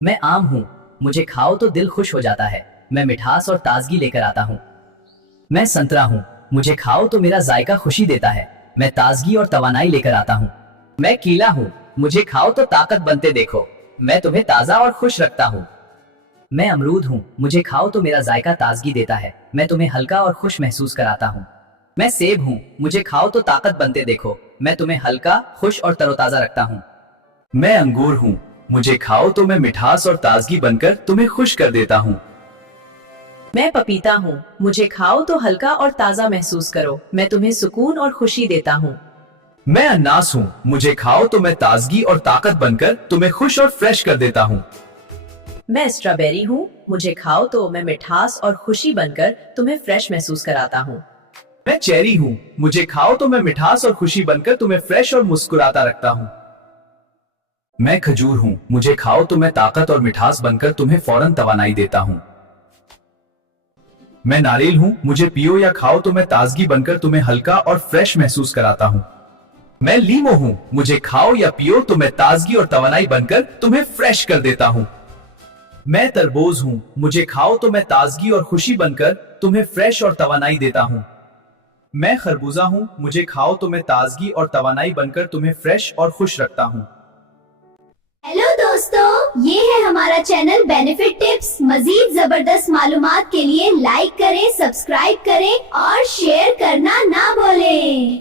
मैं आम हूँ, मुझे खाओ तो दिल खुश हो जाता है, मैं मिठास और ताजगी लेकर आता हूँ। मैं संतरा हूँ, मुझे खाओ तो मेरा जायका खुशी देता है, मैं ताजगी और तवानाई लेकर आता हूँ। मैं केला हूँ, मुझे खाओ तो ताकत बनते देखो, मैं तुम्हें ताजा और खुश रखता हूँ। मैं अमरूद हूँ, मुझे खाओ तो मेरा जायका ताजगी देता है, मैं तुम्हें हल्का और खुश महसूस कराता हूँ। मैं सेब हूँ, मुझे खाओ तो ताकत बनते देखो, मैं तुम्हें हल्का, खुश और तरोताजा रखता हूँ। मैं अंगूर हूँ, मुझे खाओ तो मैं मिठास और ताजगी बनकर तुम्हें खुश कर देता हूँ। मैं पपीता हूँ, मुझे खाओ तो हल्का और ताजा महसूस करो, मैं तुम्हें सुकून और खुशी देता हूँ। मैं अनानास हूँ, मुझे खाओ तो मैं ताजगी और ताकत बनकर तुम्हें खुश और फ्रेश कर देता हूँ। मैं स्ट्रॉबेरी हूँ, मुझे खाओ तो मैं मिठास और खुशी बनकर तुम्हें फ्रेश महसूस कराता हूँ। मैं चेरी हूँ, मुझे खाओ तो मैं मिठास और खुशी बनकर तुम्हें फ्रेश और मुस्कुराता रखता हूँ। मैं खजूर हूँ, मुझे खाओ तो मैं ताकत और मिठास बनकर तुम्हें फौरन तवानाई देता हूँ। मैं नारियल हूँ, मुझे पियो या खाओ तो मैं ताजगी बनकर तुम्हें हल्का और फ्रेश महसूस कराता हूँ। मैं लीमो हूँ, मुझे खाओ या पियो तो मैं ताजगी और तवानाई बनकर तुम्हें फ्रेश कर देता हूँ। मैं तरबूज हूँ, मुझे खाओ तो मैं ताजगी और खुशी बनकर तुम्हें फ्रेश और तवानाई देता हूँ। मैं खरबूजा हूँ, मुझे खाओ तो मैं ताजगी और तवानाई बनकर तुम्हें फ्रेश और खुश रखता हूँ। हेलो दोस्तों, ये है हमारा चैनल बेनिफिट टिप्स। मजीद जबरदस्त मालूमात के लिए लाइक करें, सब्सक्राइब करें और शेयर करना ना भूलें।